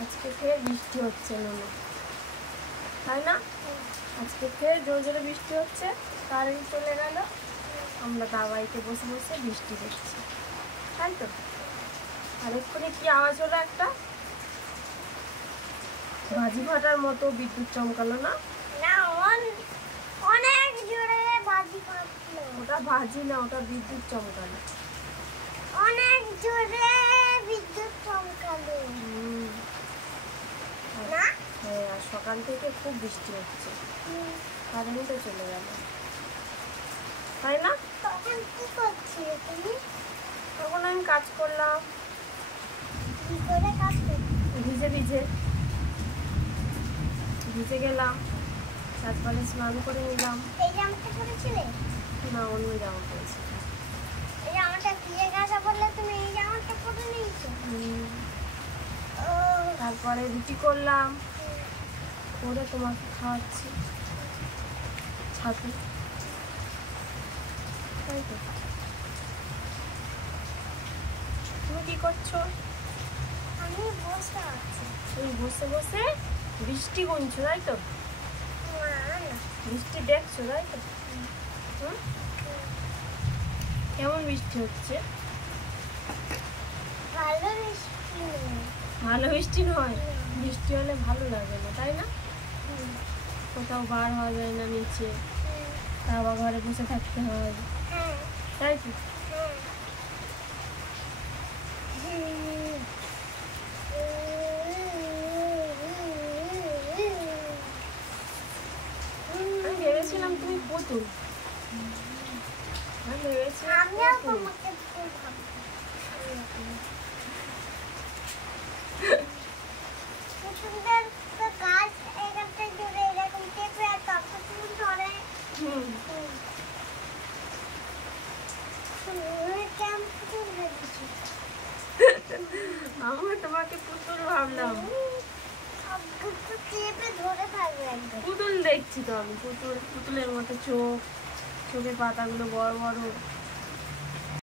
আজকে ফের বৃষ্টি হচ্ছে না, তাই না? আজকে ফের জোরে জোরে বৃষ্টি হচ্ছে, কারেন্ট চলে গেল, আমরা দাওয়াইতে বসে বসে বৃষ্টি দেখছি, তাই তো? আর এক্ষুনি কি আওয়াজ হলো? একটা বাজি ফাটার মতো বিদ্যুৎ চমকালো না? অনেক জোরে বাজি ফাটলো। ওটা বাজি না, ওটা বিদ্যুৎ চমকালো। অনেক জোরে বিদ্যুৎ চমকালো না? হ্যাঁ, আর সকাল থেকে খুব বৃষ্টি হচ্ছে, কারেন্টও চলে গেল, তাই না? তখন কি করছিলে তুমি? তখন আমি কাজ করলাম। কি করে কাজ করছিলে? ভিজে ভিজে ভিজে গেলাম, তারপরে স্নান করে নিলাম। এই জামাটা পরেছিলে? না, অন্য জামা পরেছি। এই জামাটা ভিজে গেছে বললে তুমি এই জামাটা পরে নিয়েছো? তারপরে রুটি করলাম, করে তোমাকে খাওয়াচ্ছি ছাতু, তাই তো? তুমি কি করছো? আমি বসে আছি। তুমি বসে বসে বৃষ্টি গুনছো, তাই তো? না, বৃষ্টি দেখছো, তাই তো? কেমন বৃষ্টি হচ্ছে? ভালো বৃষ্টি নয়। ভালো বৃষ্টি নয়, বৃষ্টি হলে ভালো লাগে না, তাই না? কোথাও বার হওয়া যায় না নিচে, তা আবার ঘরে বসে থাকতে হয়, তাই তো? আমি ভেবেছিলাম তুমি পুতুল, আমি ভেবেছিলাম আমিও পুতুল। তোমাকে পুতুল ভাবছি। পুতুলদের তো গাছ এখানটা জুড়ে এরকম চেপে আর তারপর তুমি ধরে। তুমি কেমন পুতুল ভেবেছি? আমি তোমাকে পুতুল ভাবলাম। সব কিছু চেপে ধরে থাকবে একদম। পুতুল দেখছি তো আমি, পুতুলের মতো চোখ, চোখের পাতাগুলো বড় বড়,